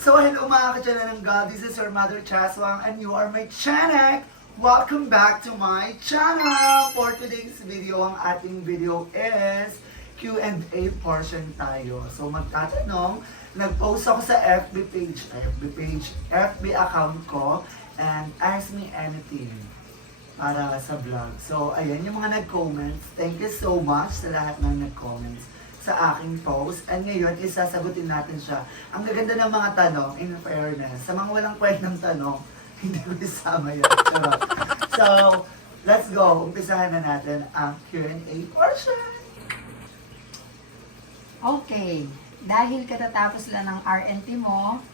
So hello mga ka-channel ng God, this is your Mother Chaswang and you are my Chanek! Welcome back to my channel! For today's video, ang ating video is Q&A portion tayo. So magtatanong, nag-post ako sa FB account ko and ask me anything para sa vlog. So ayan yung mga nag-comments. Thank you so much sa lahat ng nag-comments sa aking post. And ngayon, isasagutin natin siya. Ang gaganda ng mga tanong, in fairness, sa mga walang kwentang tanong, hindi ko isama yun. Charot. So, let's go. Umpisahan na natin ang Q&A portion. Okay. Dahil katatapos lang ng RNT mo,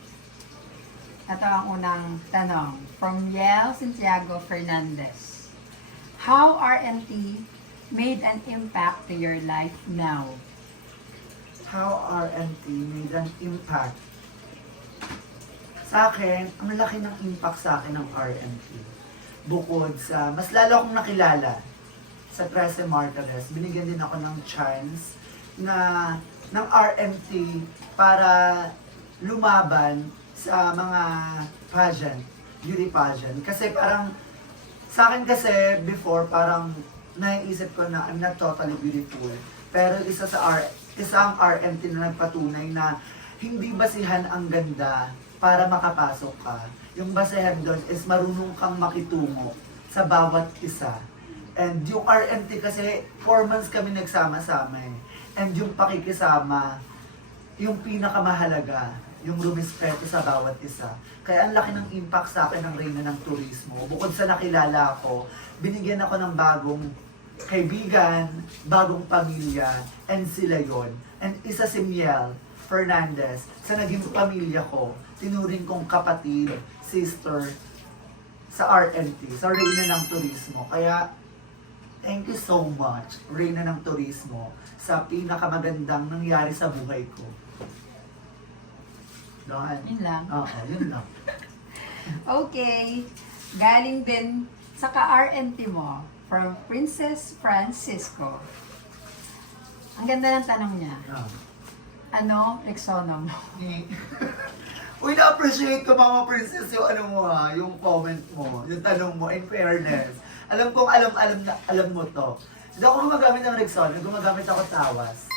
ito ang unang tanong. From Yel Santiago Fernandez. How RNT made an impact to your life now? How RNT made an impact? Sa akin, ang laki ng impact sa akin ng RNT. Bukod sa, mas lalo akong nakilala sa Trece Martires, binigyan din ako ng chance na ng RNT para lumaban sa mga pageant, beauty pageant. Kasi parang, sa akin kasi before, parang naiisip ko na I'm not totally beautiful. Pero isang RNT na nagpatunay na hindi basihan ang ganda para makapasok ka. Yung basihan doon is marunong kang makitungo sa bawat isa. And yung RNT kasi 4 months kami nagsama-sama eh. And yung pakikisama, yung pinakamahalaga, yung rumispeto sa bawat isa. Kaya ang laki ng impact sa akin ng Reyna ng Turismo. Bukod sa nakilala ako, binigyan ako ng bagong kaibigan, bagong pamilya, and sila yon. And isa si Miel Fernandez, sa naging pamilya ko, tinuring kong kapatid, sister, sa RNT, sa Reyna ng Turismo. Kaya, thank you so much, Reyna ng Turismo, sa pinakamagandang nangyari sa buhay ko. Doon. Yun lang. Oo, yun lang. Okay. Galing din sa ka-RNT mo, from Princess Francisco. Ang ganda ng tanong niya. Ah. Ano, Rexona mo? Uy, na-appreciate ko, Mama Princess, yung ano mo ha, yung comment mo, yung tanong mo, in fairness. Alam kong alam mo to. Hindi ako gumagamit ng Rexona, gumagamit ako tawas.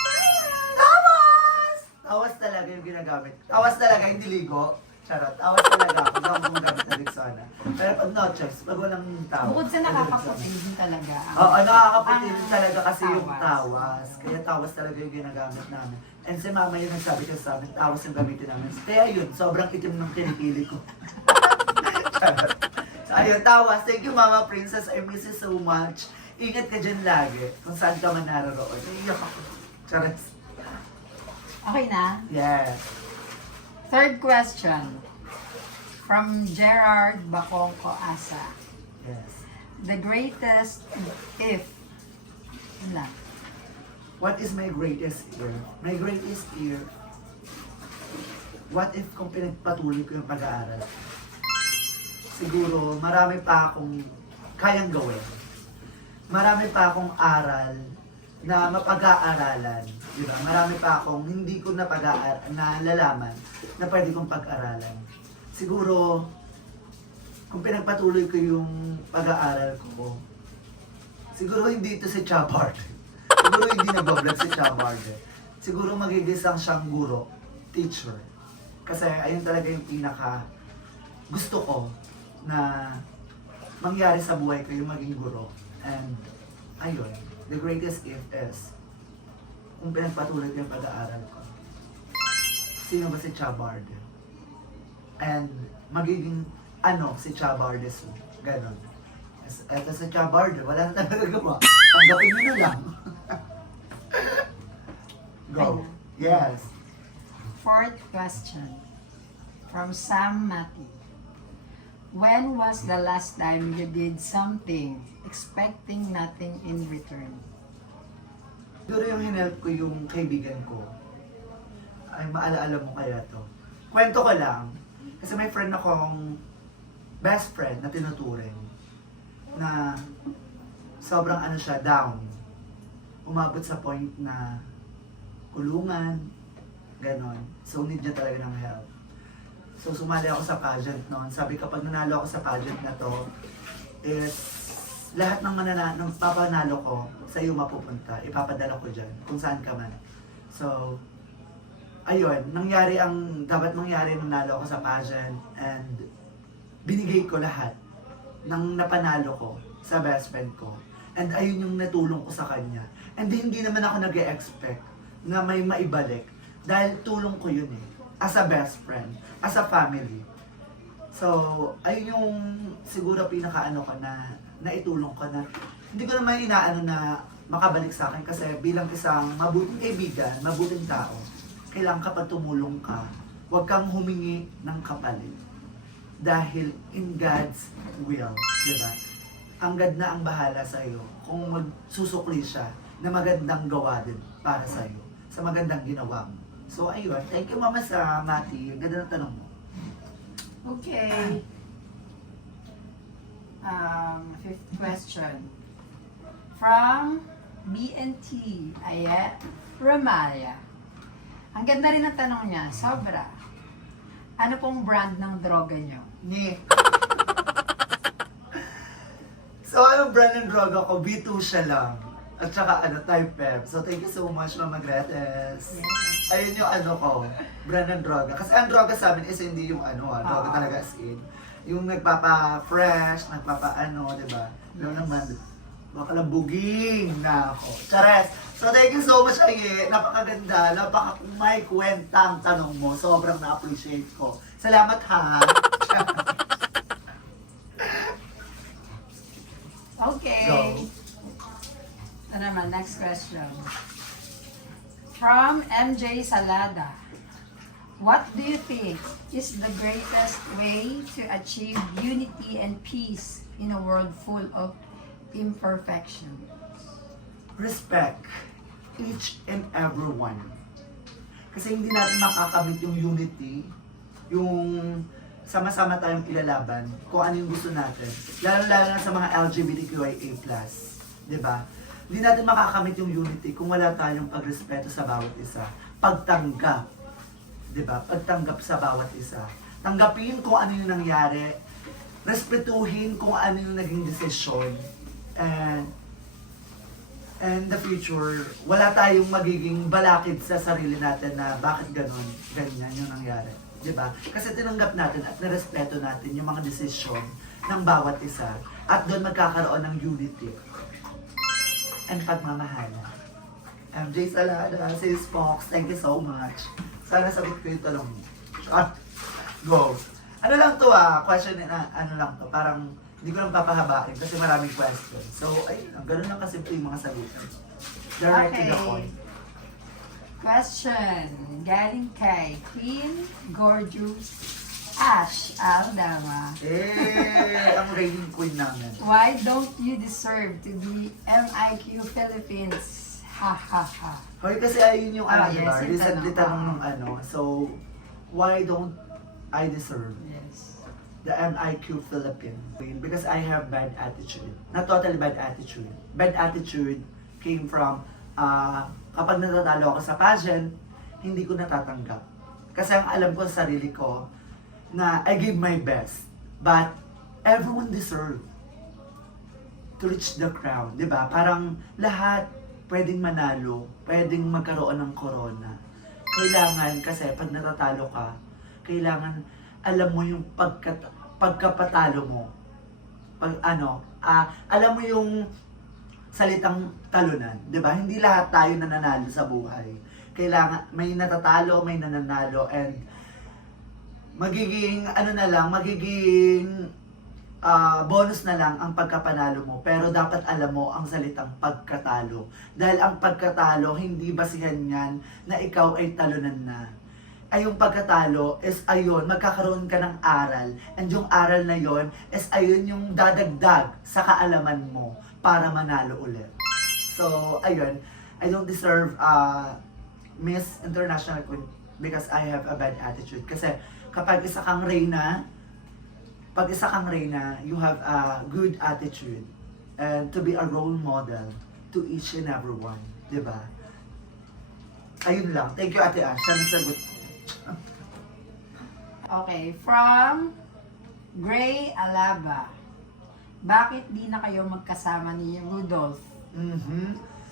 Tawas! Tawas talaga yung ginagamit. Tawas talaga, hindi ligo. Charot, tawas talaga ako, hindi ako gumagamit ng Rexona. Pero pag no-checks, pag walang tawas. Bukod sa nakakaputi din talaga. Oo, nakakaputi din ang talaga kasi yung tawas. tawas. Kaya tawas talaga yung ginagamit namin. And si Mama yung nagsabi ko sa amin, tawas yung gamitin namin. Kaya yun, sobrang itim ng kinikili ko. So ayun, tawas. Thank you Mama Princess, I miss you so much. Ingat ka dyan lagi, kung saan ka man naroon. Iyak ako. Charot. Okay na? Yes. Third question. From Gerard Bacongco Asa. Yes. The greatest if. Yun lang. What is my greatest fear? My greatest fear, what if kung pinagpatuloy ko yung pag-aaral? Siguro, marami pa akong kayang gawin. Marami pa akong aral na mapag-aaralan. Diba? Marami pa akong hindi ko nalalaman na pwede kong pag-aralan. Siguro, kung pinagpatuloy ko yung pag-aaral ko, siguro hindi ito si Chabard. Siguro hindi nag-vlog si Chabard. Siguro magigisang siyang guro, teacher. Kasi ayun talaga yung pinaka gusto ko na mangyari sa buhay ko, yung maging guro. And ayun, the greatest gift is kung pinagpatuloy ko yung pag-aaral ko. Sino ba si Chabard? And magiging ano si Chabardes mo? Ganon. Eto si Chabard, wala na talaga gawa. Tanggapin nyo na lang. Go. Yes. Fourth question. From Sam Mati. When was the last time you did something expecting nothing in return? Siguro yung hinelp ko yung kaibigan ko. Ay, maalaala mo kaya to. Kwento ko lang. Kasi may friend akong best friend na tinuturing. Na sobrang ano siya, down. Umabot sa point na kulungan, ganon. So need niya talaga ng help. So, sumali ako sa pageant noon. Sabi kapag nanalo ako sa pageant na to, is lahat ng ng papanalo ko sa iyo mapupunta. Ipapadala ko dyan, kung saan ka man. So, ayun, nangyari ang dapat mangyari nung nalo ako sa pageant and binigay ko lahat ng napanalo ko sa best friend ko. And ayun yung natulong ko sa kanya. And hindi naman ako nag-expect na may maibalik dahil tulong ko yun eh. As a best friend, as a family. So, ayun yung siguro pinakaano ko na naitulong ko na hindi ko naman inaano na makabalik sa akin kasi bilang isang mabuting kaibigan, mabuting tao, kailangan kapag tumulong ka, huwag kang humingi ng kapalit. Dahil in God's will, di ba? Ang God na ang bahala sa iyo kung magsusukli siya na magandang gawa din para sa iyo, sa magandang ginawa mo. So ayun, thank you Mama sa Mati. Ang ganda ng tanong mo. Okay. Fifth question. From BNT, Ayet Ramaya. Ang ganda rin ng tanong niya, sobra. Ano pong brand ng droga niyo? Ni. So ano brand ng droga ko? B2 siya lang. At saka Type Pep. So thank you so much Mama Gretes. Ayun yung ko, brand ng droga. Kasi ang droga sa amin is hindi yung droga talaga as in. Yung nagpapa-fresh, di ba? Ano naman, baka lang buging na ako. Chares! So thank you so much, Aye. Napakaganda, may kwentang tanong mo. Sobrang na-appreciate ko. Salamat ha! Okay. Go. Ano naman, next question. From MJ Salada. What do you think is the greatest way to achieve unity and peace in a world full of imperfection? Respect each and every one. Kasi hindi natin makakamit yung unity, yung sama-sama tayong ilalaban kung ano yung gusto natin. Lalo-lalo na sa mga LGBTQIA+. Diba? Hindi natin makakamit yung unity kung wala tayong pagrespeto sa bawat isa. Pagtanggap. Diba? Pagtanggap sa bawat isa. Tanggapin kung ano yung nangyari. Respetuhin kung ano yung naging desisyon. And the future, wala tayong magiging balakid sa sarili natin na bakit ganun, ganyan yung nangyari. Diba? Kasi tinanggap natin at narespeto natin yung mga desisyon ng bawat isa. At doon magkakaroon ng unity and pagmamahala. MJ Salada, Sis Fox, thank you so much. Sana sagot ko yung tanong mo. Go. Ano lang to question na, lang to, parang hindi ko lang papahabain kasi maraming questions. So, ayun lang, ganun lang kasimple yung mga sagutan. Direct to the point. Question galing kay Queen Gorgeous Ash Aldama. Ang reigning queen namin. Why don't you deserve to be MIQ Philippines? Ha ha ha. Hoy, kasi ayun yung yes, diba? yung Recently tanong. tanong nung So, why don't I deserve Yes. the MIQ Philippine Queen? Because I have bad attitude. Not totally bad attitude. Bad attitude came from kapag natatalo ako sa pageant, hindi ko natatanggap. Kasi ang alam ko sa sarili ko na I gave my best. But everyone deserve to reach the crown. Diba? Parang lahat pwedeng manalo, pwedeng magkaroon ng corona. Kailangan kasi pag natatalo ka, kailangan alam mo yung pagkapatalo mo. Alam mo yung salitang talunan, 'di ba? Hindi lahat tayo nananalo sa buhay. Kailangan may natatalo, may nananalo and magiging bonus na lang ang pagkapanalo mo. Pero dapat alam mo ang salitang pagkatalo. Dahil ang pagkatalo, hindi basihan yan na ikaw ay talunan na. Ay yung pagkatalo is ayun, magkakaroon ka ng aral. And yung aral na yon is ayun yung dadagdag sa kaalaman mo para manalo ulit. So, ayun, I don't deserve Miss International Queen because I have a bad attitude. Kasi kapag isa kang reyna, you have a good attitude and to be a role model to each and every one. Diba? Ayun lang. Thank you, Ate Ash. Siya nasagot. Okay, from Gray Alaba. Bakit di na kayo magkasama ni Rudolph?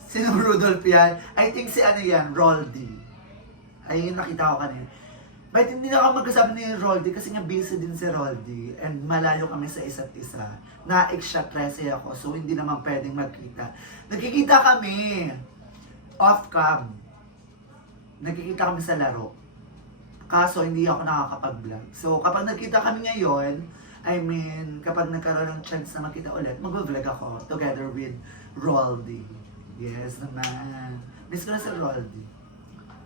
Sino Rudolph yan? I think si ano yan, Roldy. Ay, yung nakita ko kanina. But hindi na ako magkasama ni Roldy kasi nga busy din si Roldy and malayo kami sa isa't isa. Na-ex siya 13 ako, so hindi naman pwedeng magkita. Nagkikita kami off-cam. Nagkikita kami sa laro. Kaso hindi ako nakakapag-vlog. So kapag nagkita kami ngayon, I mean, kapag nagkaroon ng chance na makita ulit, mag-vlog ako together with Roldy. Yes naman. Miss ko na si Roldy.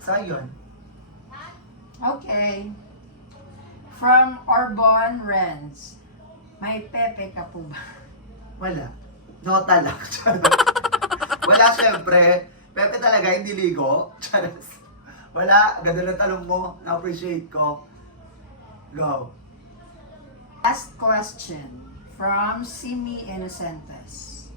So, ayun. Okay. From Orbon Renz. May pepe ka po ba? Wala. Nota lang. Wala syempre. Pepe talaga, hindi ligo. Charas. Wala. Ganda ng talong mo. Na-appreciate ko. Go. Last question. From Simi Innocentes.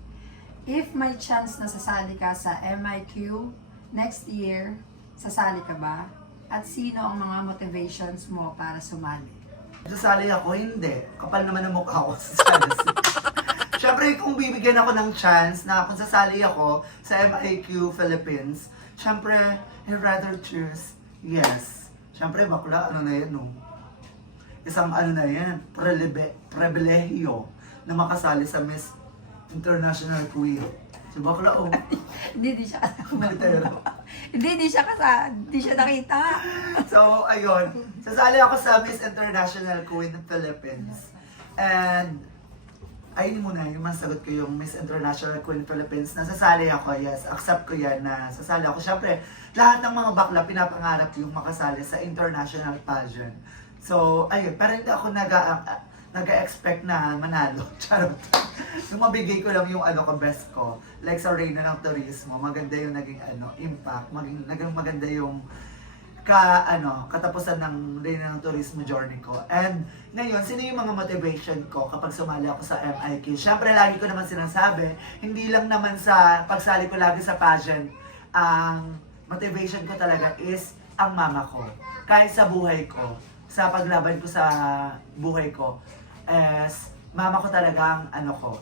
If may chance na sasali ka sa MIQ next year, sasali ka ba? At sino ang mga motivations mo para sumali? Sasali ako, hindi. Kapal naman ang mukha ko sa chance. Siyempre, kung bibigyan ako ng chance na kung sasali ako sa MIQ Philippines, siyempre, I'd rather choose yes. Siyempre, bakla, ano na yan, no? Isang ano na yan, pribilehiyo na makasali sa Miss International Queen. Si bakla, oh. Hindi siya kasama. Matero. Hindi siya nakita. So, ayun. Sasali ako sa Miss International Queen of Philippines. And, ayun muna, yung masagot ko yung Miss International Queen Philippines. Nasasali ako, yes. Accept ko yan na sasali ako. Siyempre, lahat ng mga bakla pinapangarap yung makasali sa international pageant. So, ayun. Pero hindi ako nag-expect na manalo. Charot. Yung mabigay ko lang yung ano ko, best ko. Like sa Reyna ng Turismo, maganda yung naging impact. Naging maganda yung katapusan ng Reyna ng Turismo journey ko. And ngayon, sino yung mga motivation ko kapag sumali ako sa MIQ? Siyempre, lagi ko naman sinasabi, hindi lang naman sa pagsali ko lagi sa pageant, ang motivation ko talaga is ang mama ko. Kahit sa buhay ko, sa paglaban ko sa buhay ko, as mama ko talaga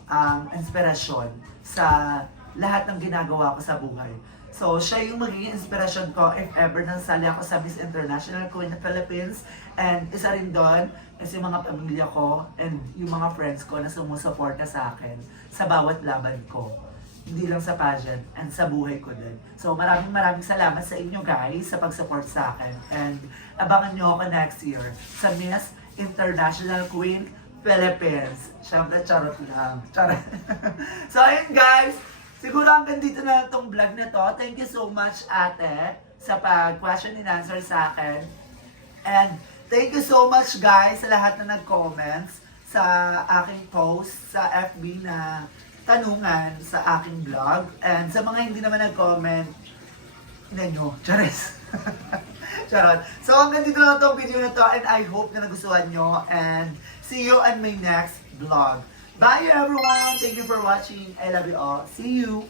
ang inspirasyon sa lahat ng ginagawa ko sa buhay. So, siya yung magiging inspirasyon ko if ever nasali ako sa Miss International Queen of Philippines. And isa rin doon is yung mga pamilya ko and yung mga friends ko na sumusuporta sa akin sa bawat laban ko. Hindi lang sa pageant and sa buhay ko din. So, maraming salamat sa inyo guys sa pag-support sa akin. And abangan nyo ako next year sa Miss International Queen Philippines. Siyempre, charot lang. Charot. So, ayun guys. Siguro hanggang dito na itong vlog na to. Thank you so much, ate, sa pag-question and answer sa akin. And thank you so much, guys, sa lahat na nag-comments sa aking post sa FB na tanungan sa aking vlog. And sa mga hindi naman nag-comment, ina nyo, charis. Charot. So hanggang dito na itong video na to and I hope na nagustuhan nyo. And see you on my next vlog. Bye everyone! Thank you for watching. I love you all. See you!